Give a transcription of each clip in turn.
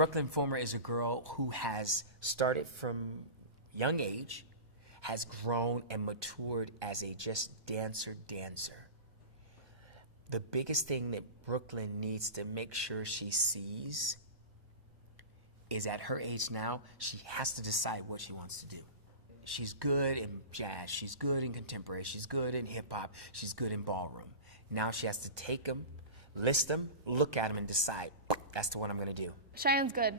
Brooklyn Former is a girl who has started from young age, has grown and matured as a just dancer. The biggest thing that Brooklyn needs to make sure she sees is at her age now, she has to decide what she wants to do. She's good in jazz, she's good in contemporary, she's good in hip hop, she's good in ballroom. Now she has to take them, list them, look at them, and decide, that's the one I'm gonna do. Cheyenne's good.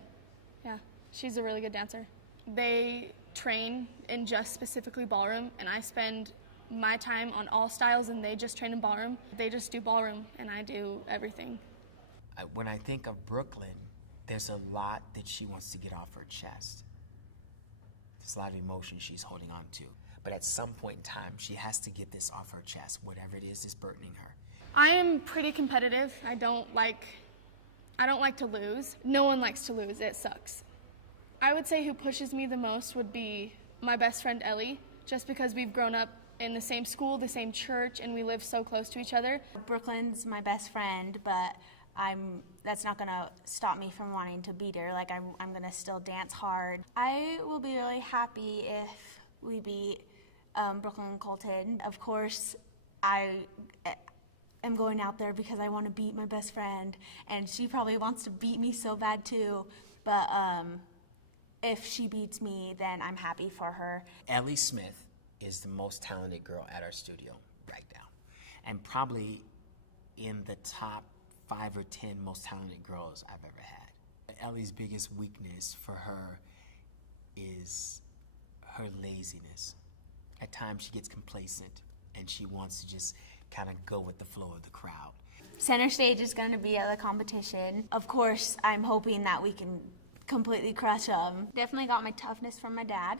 Yeah, she's a really good dancer. They train in just specifically ballroom, and I spend my time on all styles, and they just train in ballroom. They just do ballroom, and I do everything. When I think of Brooklyn, there's a lot that she wants to get off her chest. There's a lot of emotion she's holding on to. But at some point in time, she has to get this off her chest, whatever it is that's burdening her. I am pretty competitive. I don't like to lose. No one likes to lose. It sucks. I would say who pushes me the most would be my best friend Ellie, just because we've grown up in the same school, the same church, and we live so close to each other. Brooklyn's my best friend, but that's not gonna stop me from wanting to beat her. Like, I'm gonna still dance hard. I will be really happy if we beat Brooklyn Colton. Of course, I am going out there because I want to beat my best friend, and she probably wants to beat me so bad too. But if she beats me, then I'm happy for her. Ellie Smith is the most talented girl at our studio right now, and probably in the top 5 or 10 most talented girls I've ever had. Ellie's biggest weakness for her is her laziness. At times she gets complacent and she wants to just kind of go with the flow of the crowd. Center stage is going to be a competition. Of course, I'm hoping that we can completely crush them. Definitely got my toughness from my dad.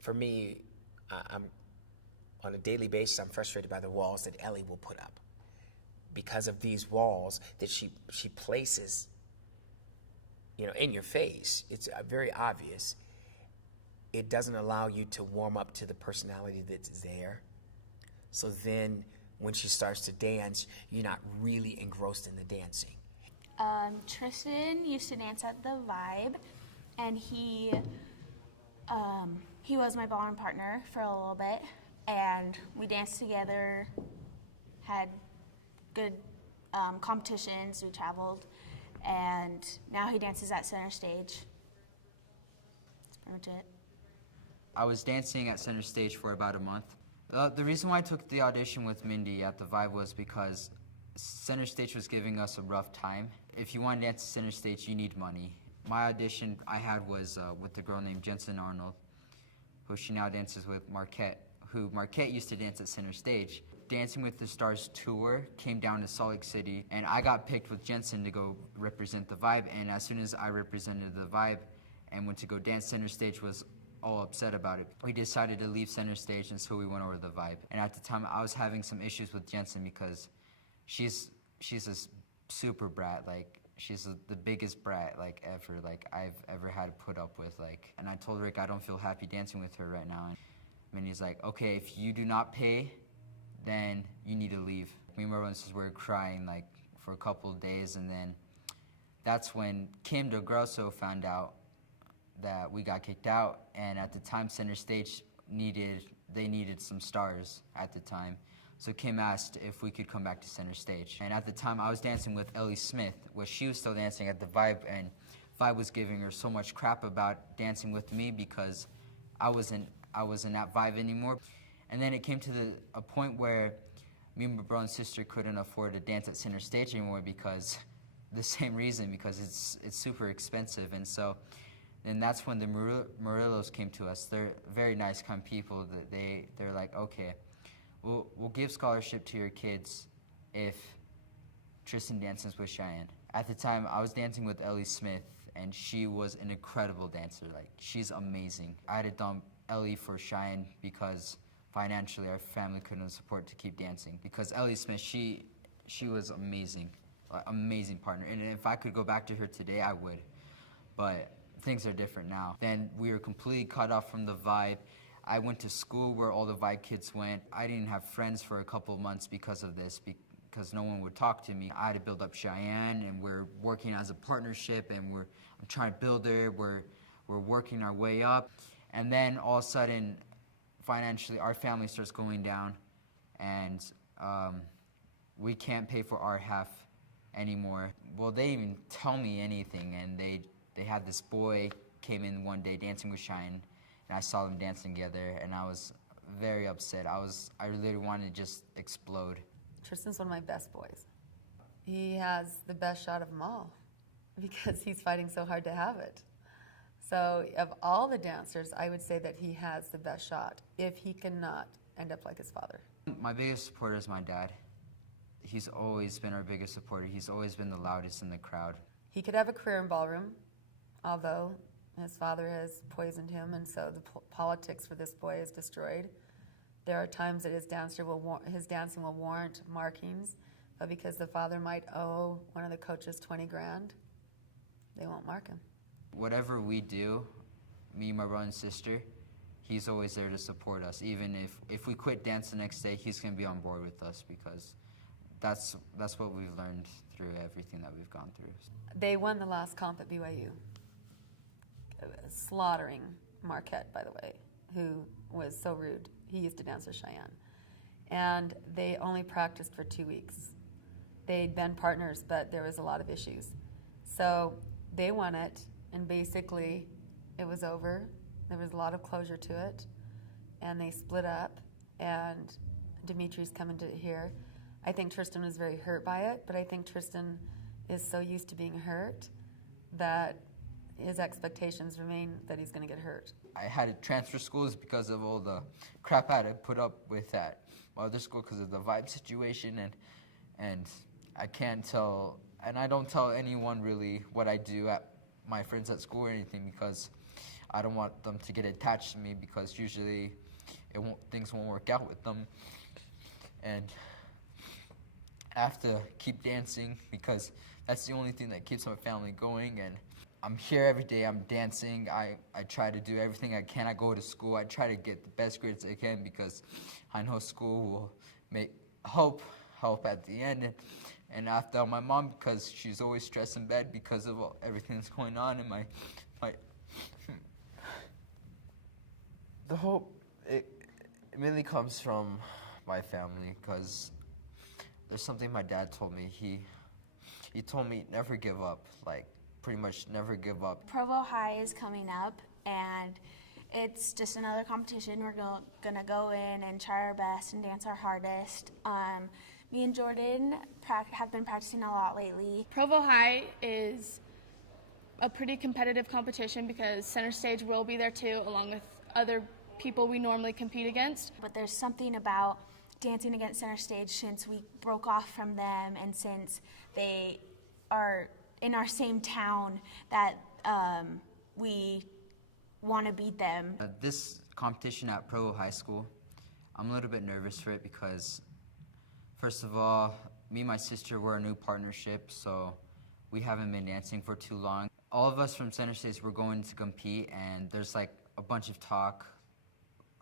For me, I'm on a daily basis, I'm frustrated by the walls that Ellie will put up. Because of these walls that she places, in your face, it's very obvious. It doesn't allow you to warm up to the personality that's there. So then when she starts to dance, you're not really engrossed in the dancing. Tristan used to dance at the Vibe, and he was my ballroom partner for a little bit, and we danced together, had good competitions, we traveled, and now he dances at Center Stage. That's pretty much it. I was dancing at Center Stage for about a month. The reason why I took the audition with Mindy at the Vibe was because Center Stage was giving us a rough time. If you want to dance at Center Stage, you need money. My audition I had was with a girl named Jensen Arnold, who she now dances with Marquette, who Marquette used to dance at Center Stage. Dancing with the Stars tour came down to Salt Lake City, and I got picked with Jensen to go represent the Vibe, and as soon as I represented the Vibe and went to go dance, Center Stage was all upset about it. We decided to leave Center Stage, and so we went over to the Vibe. And at the time, I was having some issues with Jensen because she's a super brat. Like, she's the biggest brat, like, ever, like, I've ever had to put up with, like. And I told Rick I don't feel happy dancing with her right now. And he's like, okay, if you do not pay, then you need to leave. Me and my brother and sisters were crying, like, for a couple of days, and then that's when Kim DeGrosso found out that we got kicked out, and at the time Center Stage needed some stars at the time. So Kim asked if we could come back to Center Stage. And at the time I was dancing with Ellie Smith, where she was still dancing at the Vibe, and Vibe was giving her so much crap about dancing with me because I wasn't at Vibe anymore. And then it came to a point where me and my brother and sister couldn't afford to dance at Center Stage anymore because the same reason, because it's super expensive. And so then that's when the Murillos came to us. They're very nice, kind people. They're like, okay, we'll give scholarship to your kids if Tristan dances with Cheyenne. At the time, I was dancing with Ellie Smith, and she was an incredible dancer. Like, she's amazing. I had to dump Ellie for Cheyenne because financially our family couldn't support to keep dancing. Because Ellie Smith, she was amazing, amazing partner. And if I could go back to her today, I would. But things are different now. Then we were completely cut off from the Vibe. I went to school where all the Vibe kids went. I didn't have friends for a couple of months because of this, because no one would talk to me. I had to build up Cheyenne, and we're working as a partnership, and I'm trying to build her. We're working our way up, and then all of a sudden, financially, our family starts going down, and we can't pay for our half anymore. Well, they didn't even tell me anything, and they had this boy came in one day dancing with Cheyenne, and I saw them dancing together, and I was very upset. I literally wanted to just explode. Tristan's one of my best boys. He has the best shot of them all because he's fighting so hard to have it. So of all the dancers, I would say that he has the best shot if he cannot end up like his father. My biggest supporter is my dad. He's always been our biggest supporter. He's always been the loudest in the crowd. He could have a career in ballroom, although his father has poisoned him, and so the politics for this boy is destroyed. There are times that his dancing will warrant markings, but because the father might owe one of the coaches 20 grand, they won't mark him. Whatever we do, me, my brother and sister, he's always there to support us. Even if we quit dance the next day, he's going to be on board with us because that's what we've learned through everything that we've gone through. They won the last comp at BYU, slaughtering Marquette, by the way, who was so rude. He used to dance with Cheyenne. And they only practiced for 2 weeks. They'd been partners, but there was a lot of issues. So they won it, and basically it was over. There was a lot of closure to it, and they split up, and Dimitri's coming to here. I think Tristan was very hurt by it, but I think Tristan is so used to being hurt that his expectations remain that he's going to get hurt. I had to transfer schools because of all the crap I had to put up with at my other school because of the vibe situation, and I can't tell, and I don't tell anyone really what I do at my friends at school or anything because I don't want them to get attached to me because usually things won't work out with them, and I have to keep dancing because that's the only thing that keeps my family going. And I'm here every day, I'm dancing, I try to do everything I can. I go to school, I try to get the best grades I can because I know school will help at the end. And I have to tell my mom because she's always stressed in bed because of everything that's going on in my The hope, it mainly comes from my family because there's something my dad told me. He told me never give up, like pretty much never give up. Provo High is coming up, and it's just another competition. We're gonna go in and try our best and dance our hardest. Me and Jordan have been practicing a lot lately. Provo High is a pretty competitive competition because Center Stage will be there too, along with other people we normally compete against. But there's something about dancing against Center Stage since we broke off from them and since they are in our same town that we want to beat them. This competition at Provo High School, I'm a little bit nervous for it because, first of all, me and my sister, we're a new partnership, so we haven't been dancing for too long. All of us from Center Stage, we're going to compete, and there's like a bunch of talk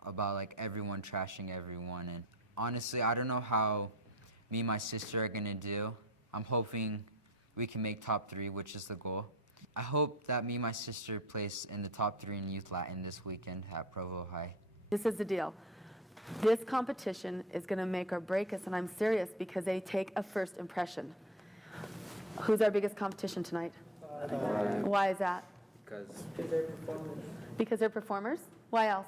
about like everyone trashing everyone, and honestly, I don't know how me and my sister are gonna do. I'm hoping we can make top 3, which is the goal. I hope that me and my sister place in the top 3 in Youth Latin this weekend at Provo High. This is the deal. This competition is going to make or break us, and I'm serious because they take a first impression. Who's our biggest competition tonight? Why is that? Because Because they're performers? Why else?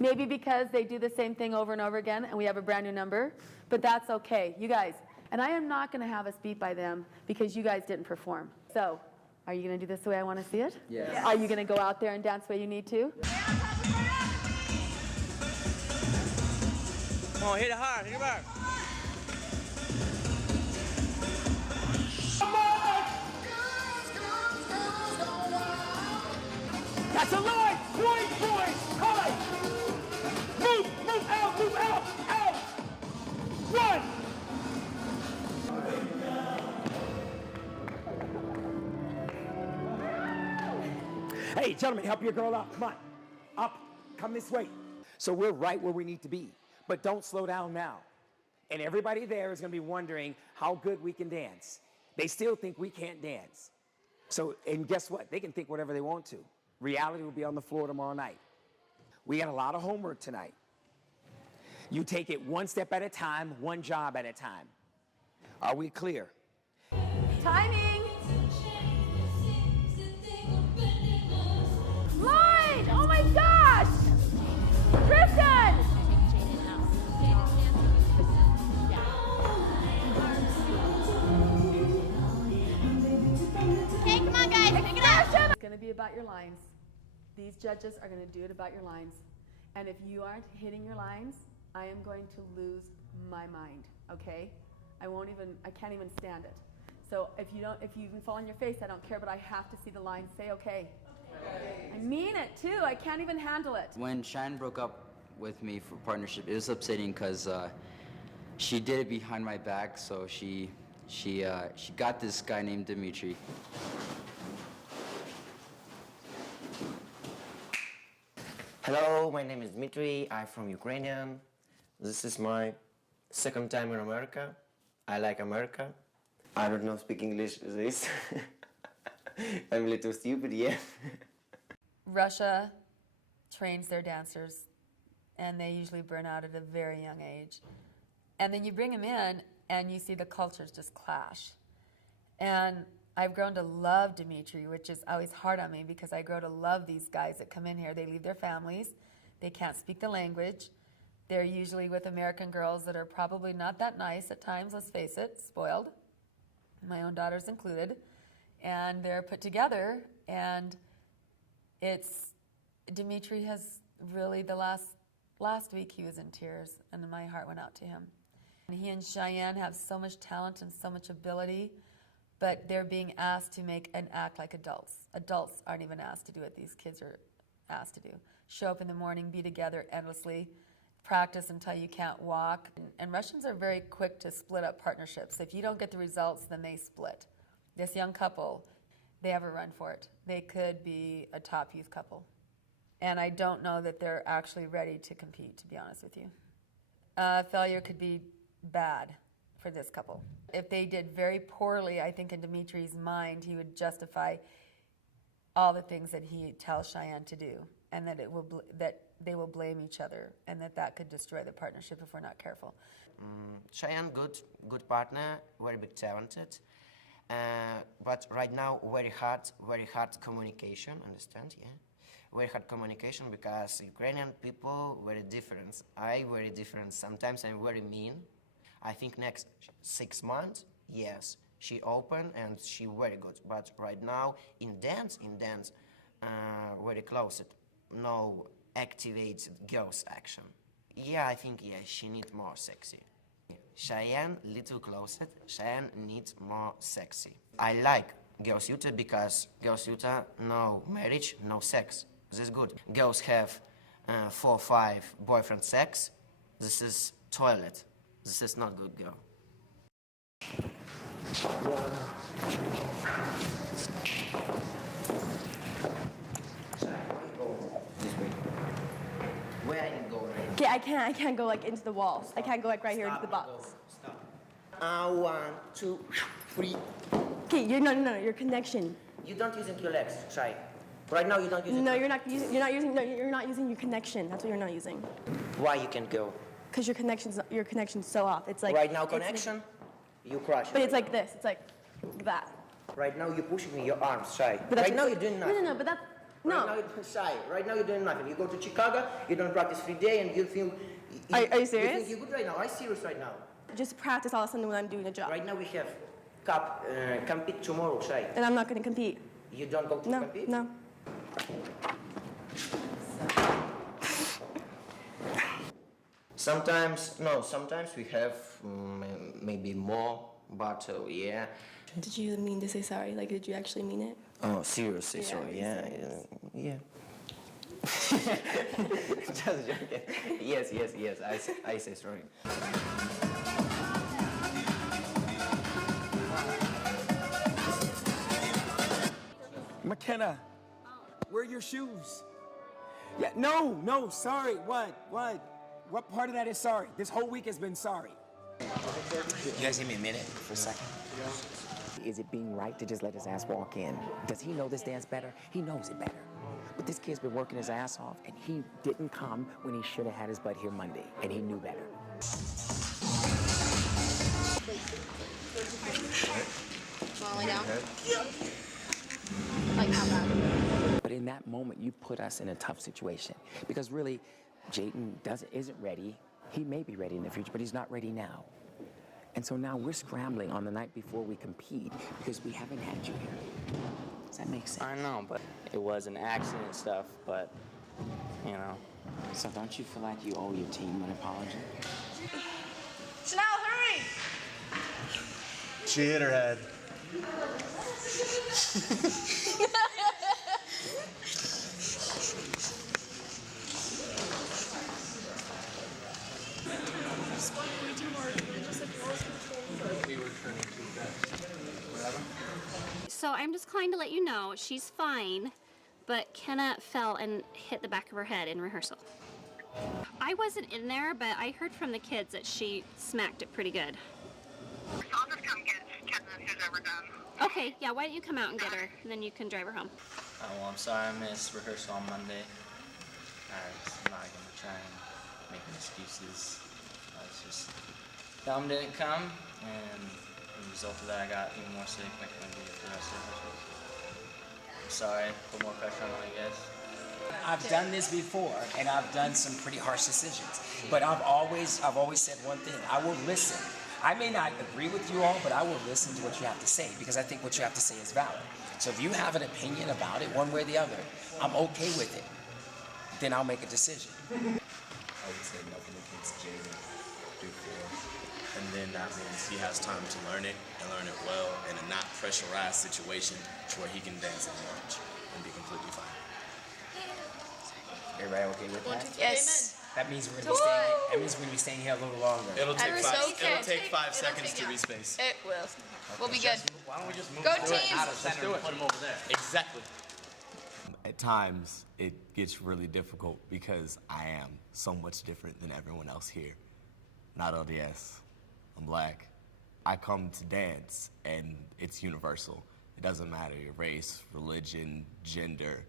Maybe because they do the same thing over and over again and we have a brand new number, but that's okay. You guys, and I am not going to have us beat by them because you guys didn't perform. So, are you going to do this the way I want to see it? Yes. Are you going to go out there and dance the way you need to? Come on, hit it hard, hit it hard. That's a line! 20 points! High! Move out! 1! Hey, gentlemen, help your girl out. Come on. Up. Come this way. So we're right where we need to be. But don't slow down now. And everybody there is going to be wondering how good we can dance. They still think we can't dance. So, and guess what? They can think whatever they want to. Reality will be on the floor tomorrow night. We got a lot of homework tonight. You take it one step at a time, one job at a time. Are we clear? Timing! Line! Oh my gosh! Kristen! Okay, come on, guys, pick it up. It's going to be about your lines. These judges are going to do it about your lines. And if you aren't hitting your lines, I am going to lose my mind, okay? I can't even stand it. So if you even fall on your face, I don't care, but I have to see the lines. Say okay. I mean it too. I can't even handle it. When Cheyenne broke up with me for partnership, it was upsetting because she did it behind my back. So she got this guy named Dimitri. Hello, my name is Dmitry. I'm from Ukrainian. This is my second time in America. I like America. I don't know speak English this. I'm a little stupid, yeah. Russia trains their dancers, and they usually burn out at a very young age. And then you bring them in, and you see the cultures just clash. And I've grown to love Dimitri, which is always hard on me because I grow to love these guys that come in here. They leave their families. They can't speak the language. They're usually with American girls that are probably not that nice at times, let's face it, spoiled. My own daughters included. And they're put together, and Dimitri has really, the last week he was in tears, and my heart went out to him. And he and Cheyenne have so much talent and so much ability, but they're being asked to make and act like adults. Adults aren't even asked to do what these kids are asked to do. Show up in the morning, be together endlessly, practice until you can't walk. And Russians are very quick to split up partnerships. If you don't get the results, then they split. This young couple, they have a run for it. They could be a top youth couple. And I don't know that they're actually ready to compete, to be honest with you. Failure could be bad for this couple. If they did very poorly, I think in Dimitri's mind, he would justify all the things that he tells Cheyenne to do, and that they will blame each other, and that could destroy the partnership if we're not careful. Cheyenne, good partner, very big talented. But right now, very hard communication, understand, yeah? Very hard communication because Ukrainian people very different. I very different. Sometimes I'm very mean. I think next 6 months, yes, she open and she very good. But right now, in dance, very close. No activated girls action. Yeah, I think, yeah, she need more sexy. Cheyenne, little closer. Cheyenne needs more sexy. I like Girls Utah because Girls Utah, no marriage, no sex. This is good. Girls have 4 or 5 boyfriend sex. This is toilet. This is not good, girl. This way. Where I can go right now? Okay, I can't go like into the walls. I can't go like right here into the box. Stop. 1, 2, 3. Okay, your connection. You don't using your legs. Try. Right now you don't use. No, you're not using your connection. That's what you're not using. Why you can go? Because your connection's so off. It's like Right now connection, you crush. But it's like this. It's like that. Right now you're pushing me your arms shy. But that's Right now you're doing nothing. No, but that's Right now no. you're shy. Right now you're doing nothing. You go to Chicago, you don't practice 3 days, and you feel. Are you You serious? think you're good right now? I'm serious right now. Just practice all of a sudden when I'm doing a job. Right now we have compete tomorrow, shy. And I'm not going to compete. You don't go to No, compete? no. Sometimes we have maybe more, but yeah. Did you mean to say sorry? Like, did you actually mean it? Oh, seriously, Yeah, sorry, serious. yeah. Just joking. Yes, I say sorry. McKenna, where are your shoes? Yeah, no, sorry. What part of that is sorry? This whole week has been sorry. You guys give me a minute for a second? Is it being right to just let his ass walk in? Does he know this dance better? He knows it better. But this kid's been working his ass off, and he didn't come when he should have had his butt here Monday, and he knew better. Falling down? Like how bad? But in that moment, you put us in a tough situation. Because really, Jayden isn't ready. He may be ready in the future, but he's not ready now. And so now we're scrambling on the night before we compete because we haven't had you here. Does that make sense? I know, but it was an accident and stuff, but, you know. So don't you feel like you owe your team an apology? Chanel, hurry! She hit her head. So I'm just calling to let you know she's fine, but Kenna fell and hit the back of her head in rehearsal. I wasn't in there, but I heard from the kids that she smacked it pretty good. I'll just come get Kenna if she's ever done. Okay, yeah, why don't you come out and get her, and then you can drive her home. Oh, well, I'm sorry I missed rehearsal on Monday. I'm not gonna try and make excuses. It's just, Dom didn't come, and as a result of that, I got even more sick than I can be for the rest of the rehearsals. I'm sorry, put more pressure on you guys. I've done this before, and I've done some pretty harsh decisions. But I've always said one thing: I will listen. I may not agree with you all, but I will listen to what you have to say because I think what you have to say is valid. So if you have an opinion about it, one way or the other, I'm okay with it. Then I'll make a decision. I would say nothing against Jayden before. And then that means he has time to learn it and learn it well in a not pressurized situation to where he can dance and march and be completely fine. Everybody okay with that? Yes. That means we're gonna be staying. That means we're gonna be staying here a little longer. It'll take I'm five, so okay. it'll take 5 seconds to respace. It will. We'll be good. Why don't we just move Go it team! out of center and put him over there? Exactly. At times, it gets really difficult because I am so much different than everyone else here. Not ODS. I'm black. I come to dance, and it's universal. It doesn't matter your race, religion, gender,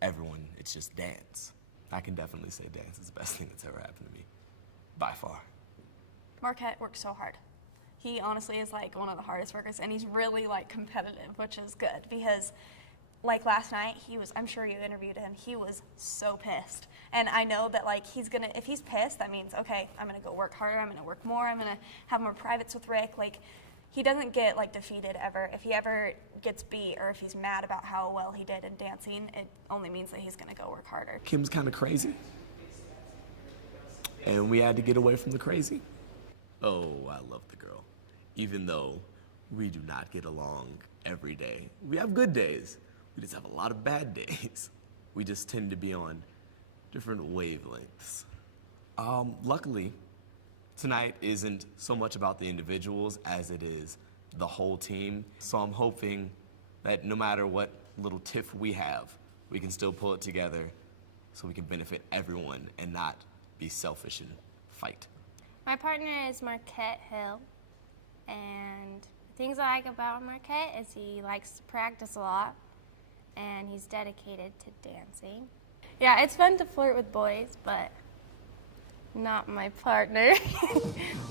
everyone, it's just dance. I can definitely say dance is the best thing that's ever happened to me, by far. Marquette works so hard. He honestly is like one of the hardest workers, and he's really like competitive, which is good because like last night, I'm sure you interviewed him, he was so pissed. And I know that like if he's pissed, that means, okay, I'm gonna go work harder, I'm gonna work more, I'm gonna have more privates with Rick. Like, he doesn't get like defeated ever. If he ever gets beat or if he's mad about how well he did in dancing, it only means that he's gonna go work harder. Kim's kind of crazy, and we had to get away from the crazy. Oh, I love the girl. Even though we do not get along every day. We have good days. We just have a lot of bad days. We just tend to be on different wavelengths. Luckily, tonight isn't so much about the individuals as it is the whole team. So I'm hoping that no matter what little tiff we have, we can still pull it together so we can benefit everyone and not be selfish and fight. My partner is Marquette Hill, and the things I like about Marquette is he likes to practice a lot, and he's dedicated to dancing. Yeah, it's fun to flirt with boys, but not my partner.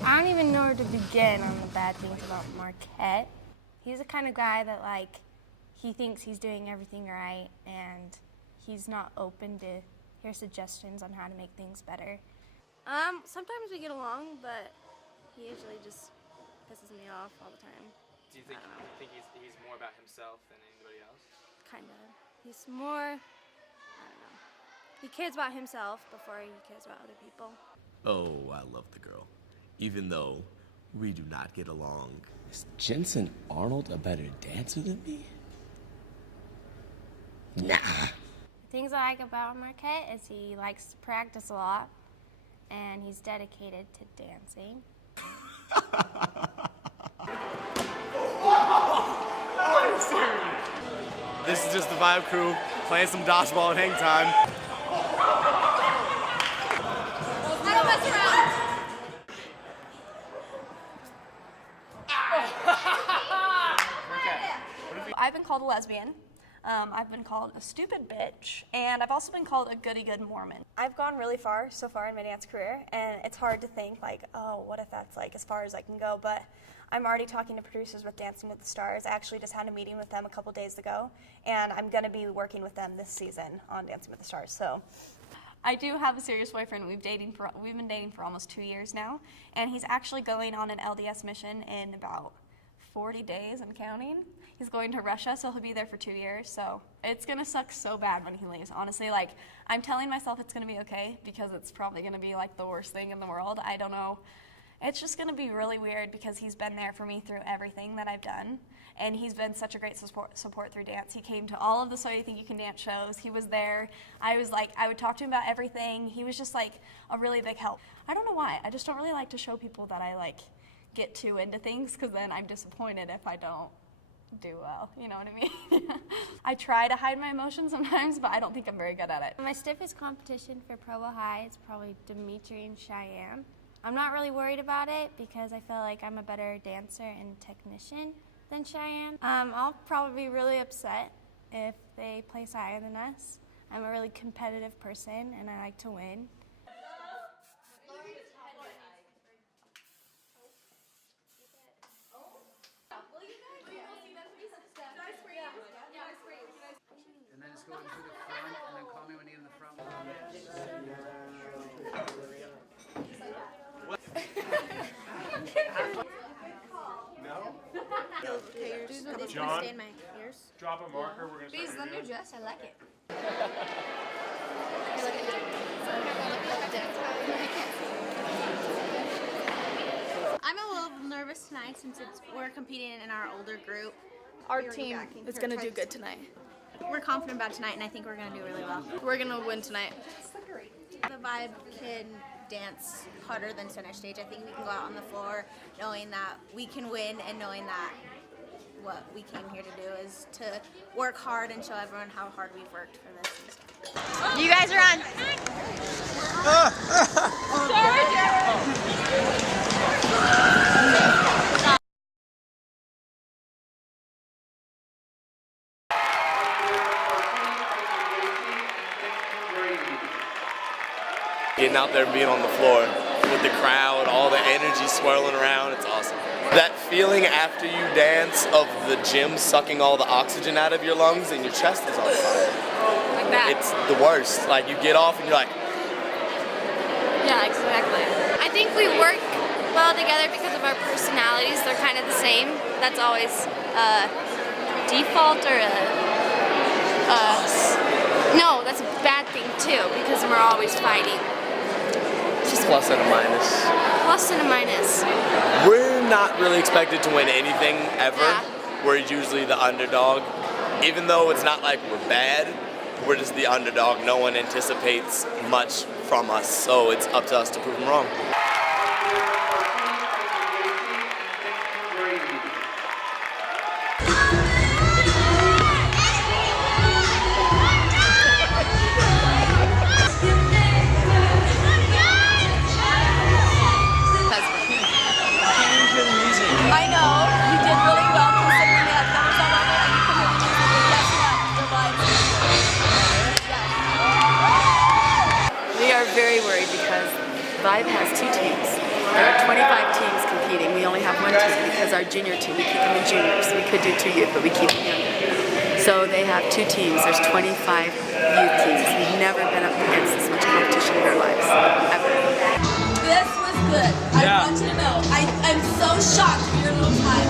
I don't even know where to begin on the bad things about Marquette. He's the kind of guy that like, he thinks he's doing everything right, and he's not open to hear suggestions on how to make things better. Sometimes we get along, but he usually just pisses me off all the time. Do you think he's more about himself than anybody else? Kind of. He's more, I don't know. He cares about himself before he cares about other people. Oh, I love the girl. Even though we do not get along. Is Jensen Arnold a better dancer than me? Nah. The things I like about Marquette is he likes to practice a lot, and he's dedicated to dancing. This is just the Vibe crew playing some dodgeball and hang time. I don't mess around. lesbian. I've been called a stupid bitch, and I've also been called a goody-good Mormon. I've gone really far so far in my dance career, and it's hard to think like, oh, what if that's like as far as I can go, but I'm already talking to producers with Dancing with the Stars. I actually just had a meeting with them a couple days ago, and I'm gonna be working with them this season on Dancing with the Stars. So I do have a serious boyfriend. We've been dating for almost 2 years now, and he's actually going on an LDS mission in about 40 days and counting. He's going to Russia, so he'll be there for 2 years. So it's gonna suck so bad when he leaves. Honestly, like, I'm telling myself it's gonna be okay because it's probably gonna be like the worst thing in the world. I don't know. It's just gonna be really weird because he's been there for me through everything that I've done. And he's been such a great support through dance. He came to all of the So You Think You Can Dance shows. He was there. I would talk to him about everything. He was just like a really big help. I don't know why. I just don't really like to show people that I like get too into things because then I'm disappointed if I don't do well, you know what I mean? I try to hide my emotions sometimes, but I don't think I'm very good at it. My stiffest competition for Provo High is probably Dimitri and Cheyenne. I'm not really worried about it because I feel like I'm a better dancer and technician than Cheyenne. I'll probably be really upset if they place higher than us. I'm a really competitive person and I like to win. And then just go into the front and then call me when you get in the front. John, drop a marker. We're gonna Bees, the new dress, I like it. I'm a little nervous tonight since we're competing in our older group. Our team is going to do good tonight. We're confident about tonight, and I think we're going to do really well. We're going to win tonight. The Vibe can dance harder than Center Stage. I think we can go out on the floor knowing that we can win and knowing that what we came here to do is to work hard and show everyone how hard we've worked for this season. You guys are on. Getting out there and being on the floor with the crowd, all the energy swirling around, it's awesome. That feeling after you dance of the gym sucking all the oxygen out of your lungs and your chest is on fire. Like that. It's the worst. Like you get off and you're like, Yeah, exactly. I think we work well together because of our personalities. They're kind of the same. That's always a default or no, that's a bad thing too because we're always fighting. plus and a minus. Plus and a minus. We're not really expected to win anything ever. Yeah. We're usually the underdog. Even though it's not like we're bad, we're just the underdog. No one anticipates much from us, so it's up to us to prove them wrong. I know, you did really well considering that thumbs up on it and you couldn't use it, but guess what? We are very worried because Vibe has two teams. There are 25 teams competing. We only have one team because our junior team, we keep them in juniors. We could do 2 youth, but we keep them younger. So they have 2 teams. There's 25 youth teams. We've never been up against this much competition in our lives, ever. This was good. I want you to know. I'm so shocked at your little time.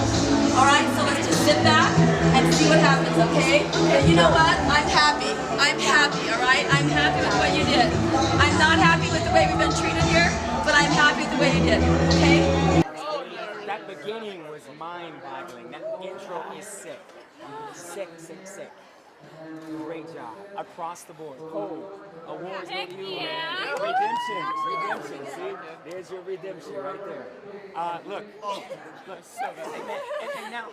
Alright, so let's just sit back and see what happens, okay? And you know what? I'm happy. I'm happy, alright? I'm happy with what you did. I'm not happy with the way we've been treated here, but I'm happy with the way you did, okay? That beginning was mind-boggling. That intro is sick. Sick, sick, sick. Great job. Across the board. Cole, awards with you. yeah. Redemption. See? There's your redemption right there. Look. Look, so good. And now.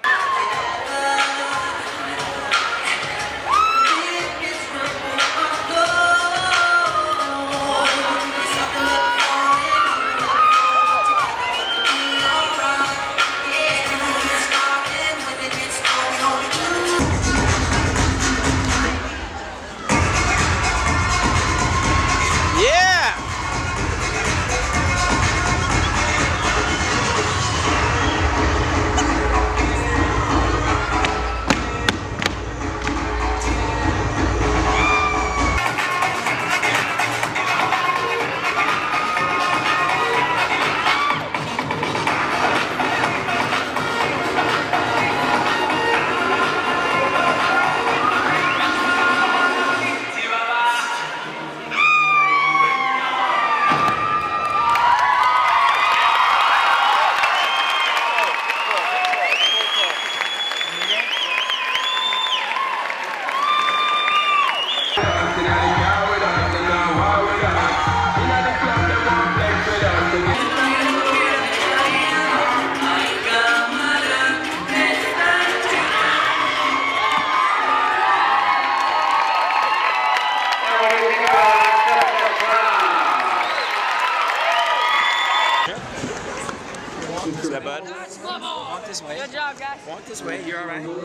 job, guys. Walk this way. You're all right. Okay.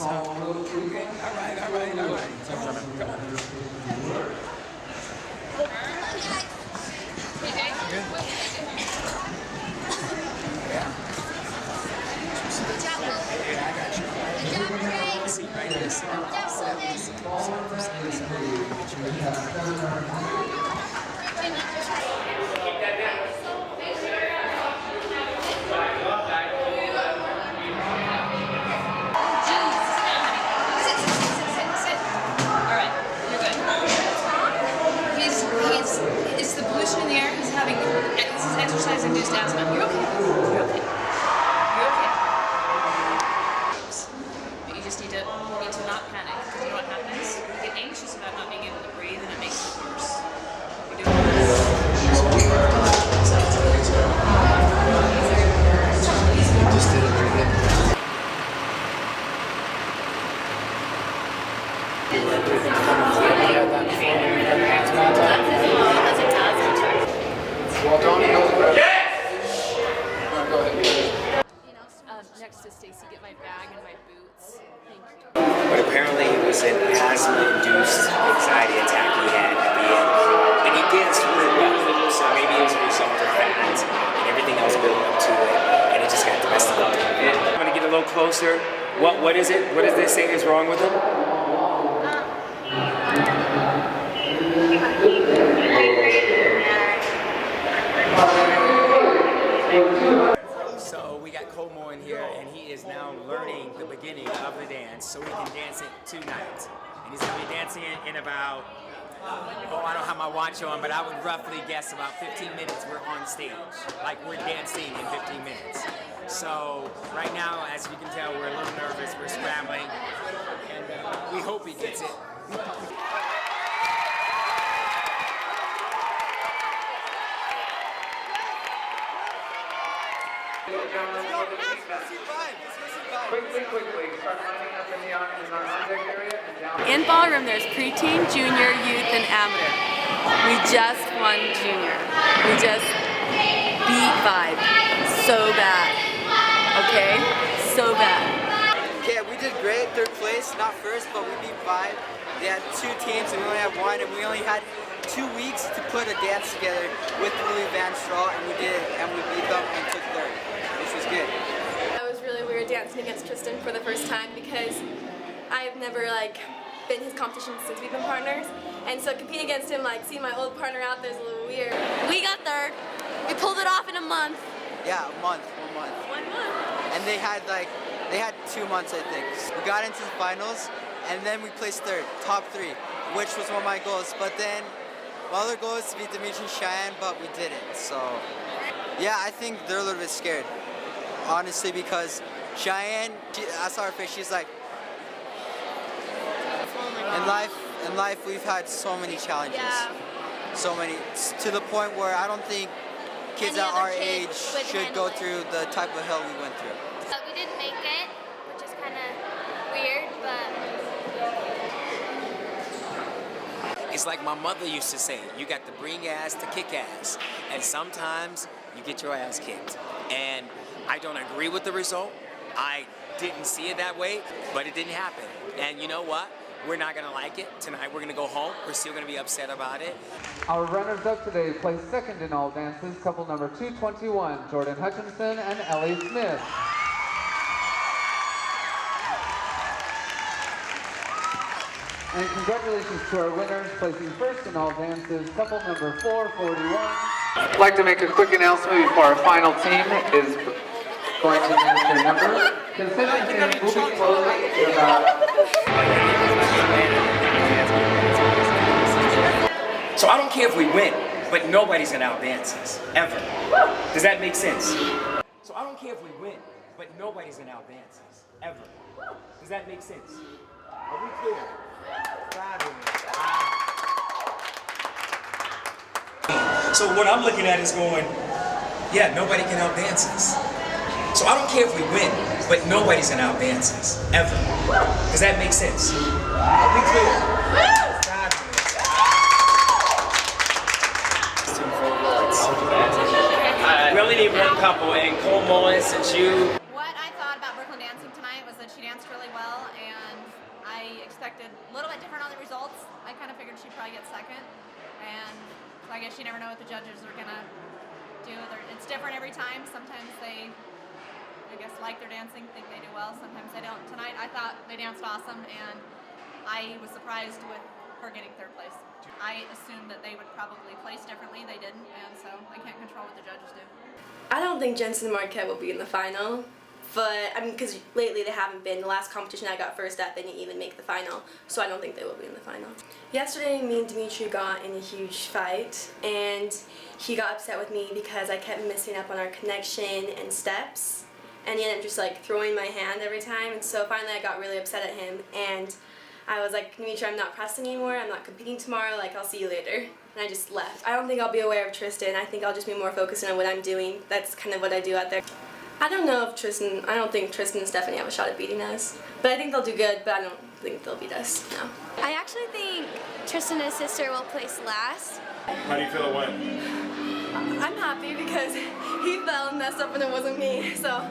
All right. Come on. It's the pollution in the air. He's having, this is exercise-induced asthma. You're okay. You're okay. You're okay. But you just need to not panic. Because you know what happens? You get anxious about not being able to breathe, and it makes it worse. You're doing Just did it very good. next to Stacy, get my bag and my boots. Thank you. But apparently it was an asthma-induced anxiety attack he had at the end. And he danced really well. So maybe it was a result of that and everything else building up to it. And it just got the best of him. I'm going to get a little closer. What is it? What does they say is wrong with him? So we got Como in here, and he is now learning the beginning of the dance so he can dance it tonight. And he's going to be dancing it in about, I don't have my watch on, but I would roughly guess about 15 minutes we're on stage. Like we're dancing in 15 minutes. So right now, as you can tell, we're a little nervous, we're scrambling, and we hope he gets it. In ballroom, there's preteen, junior, youth, and amateur. We just won junior. We just beat Vibe so bad. Okay? So bad. Okay, we did great, third place, not first, but we beat Vibe. They had two teams and we only had one, and we only had 2 weeks to put a dance together with Louis Van Straal, and we did, and we beat them and took third, which was good. That was really weird dancing against Tristan for the first time because I've never been his competition since we've been partners, and so competing against him, seeing my old partner out there is a little weird. We got third. We pulled it off in a month. Yeah, one month. 1 month. And they had 2 months, I think. We got into the finals, and then we placed third, top 3, which was one of my goals. But then my other goal is to beat Dimitri Cheyenne, but we didn't. So yeah, I think they're a little bit scared, honestly, because Cheyenne, I saw her face, she's like, in life we've had so many challenges. So many, to the point where I don't think kids at our age should go through the type of hell we went through. We didn't make it, which is kind of weird, but... It's like my mother used to say, you got to bring ass to kick ass. And sometimes you get your ass kicked. And I don't agree with the result. I didn't see it that way, but it didn't happen. And you know what? We're not going to like it. Tonight we're going to go home. We're still going to be upset about it. Our runners-up today placed second in all dances, couple number 221, Jordan Hutchinson and Ellie Smith. And congratulations to our winners, placing first in all dances, couple number 441. I'd like to make a quick announcement before our final team is going to dance their number. Concession stand will be closing in about... So I don't care if we win, but nobody's going to outdance us, ever. Does that make sense? So I don't care if we win, but nobody's going to outdance us, ever. Does that make sense? Are we clear? So what I'm looking at is going, yeah, nobody can outdance us. So I don't care if we win, but nobody's going to outdance us, ever. Does that make sense? Are we clear? We only need one couple, and Como, since you... What I thought about expected a little bit different on the results. I kind of figured she'd probably get second, and so I guess you never know what the judges are gonna do. It's different every time. Sometimes they, I guess, like their dancing, think they do well. Sometimes they don't. Tonight, I thought they danced awesome, and I was surprised with her getting third place. I assumed that they would probably place differently. They didn't, and so I can't control what the judges do. I don't think Jensen and Marquette will be in the final. But, I mean, because lately they haven't been. The last competition I got first at, they didn't even make the final. So I don't think they will be in the final. Yesterday, me and Dimitri got in a huge fight. And he got upset with me because I kept messing up on our connection and steps. And he ended up just, like, throwing my hand every time. And so finally I got really upset at him. And I was like, Dimitri, I'm not pressing anymore. I'm not competing tomorrow. Like, I'll see you later. And I just left. I don't think I'll be aware of Tristan. I think I'll just be more focused on what I'm doing. That's kind of what I do out there. I don't know if Tristan, I don't think Tristan and Stephanie have a shot at beating us. But I think they'll do good, but I don't think they'll beat us, no. I actually think Tristan and his sister will place last. How do you feel it went? I'm happy because he fell and messed up and it wasn't me, so.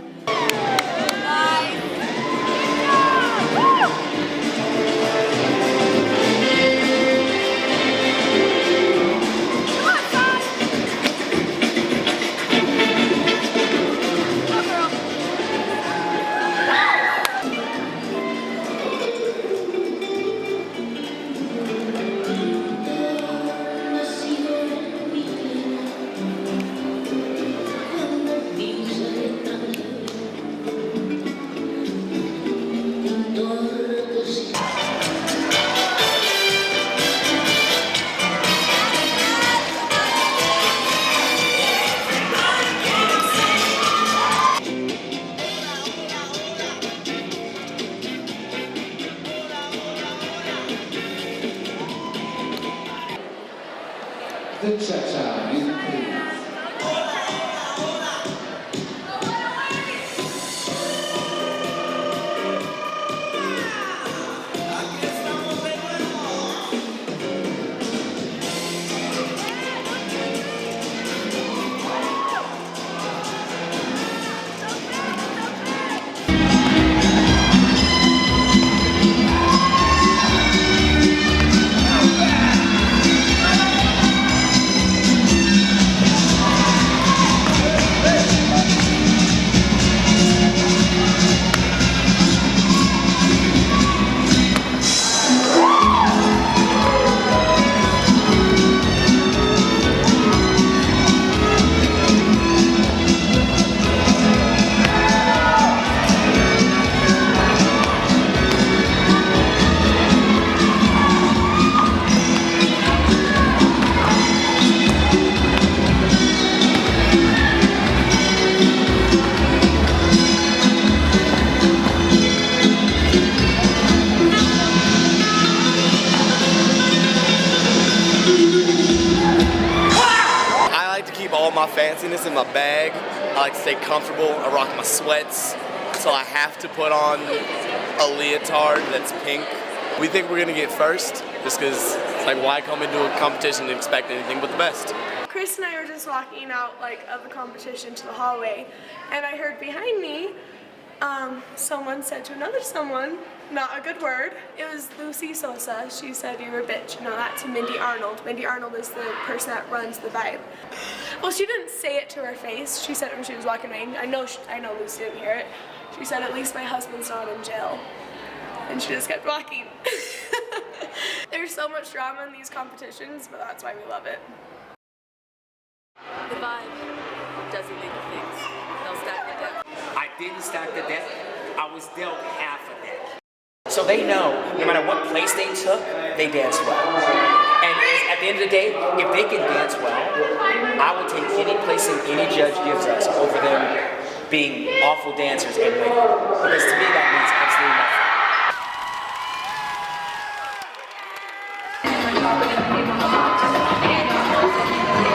The cha-cha music, please. My fanciness in my bag. I like to stay comfortable. I rock my sweats, so I have to put on a leotard that's pink. We think we're gonna get first, just because it's like, why come into a competition and expect anything but the best? Chris and I were just walking out of the competition to the hallway, and I heard behind me, someone said to another someone, not a good word. It was Lucy Sosa. She said, "You're a bitch." No, that's Mindy Arnold. Mindy Arnold is the person that runs the Vibe. Well, she didn't say it to her face. She said it when she was walking away. I know Lucy didn't hear it. She said, "At least my husband's not in jail." And she just kept walking. There's so much drama in these competitions, but that's why we love it. The Vibe does illegal things. They'll stack the deck. I didn't stack the deck. I was dealt half a deck. So they know, no matter what place they took, they dance well. And at the end of the day, if they can dance well, I will take any placing any judge gives us over them being awful dancers and winning. Because to me, that means absolutely nothing.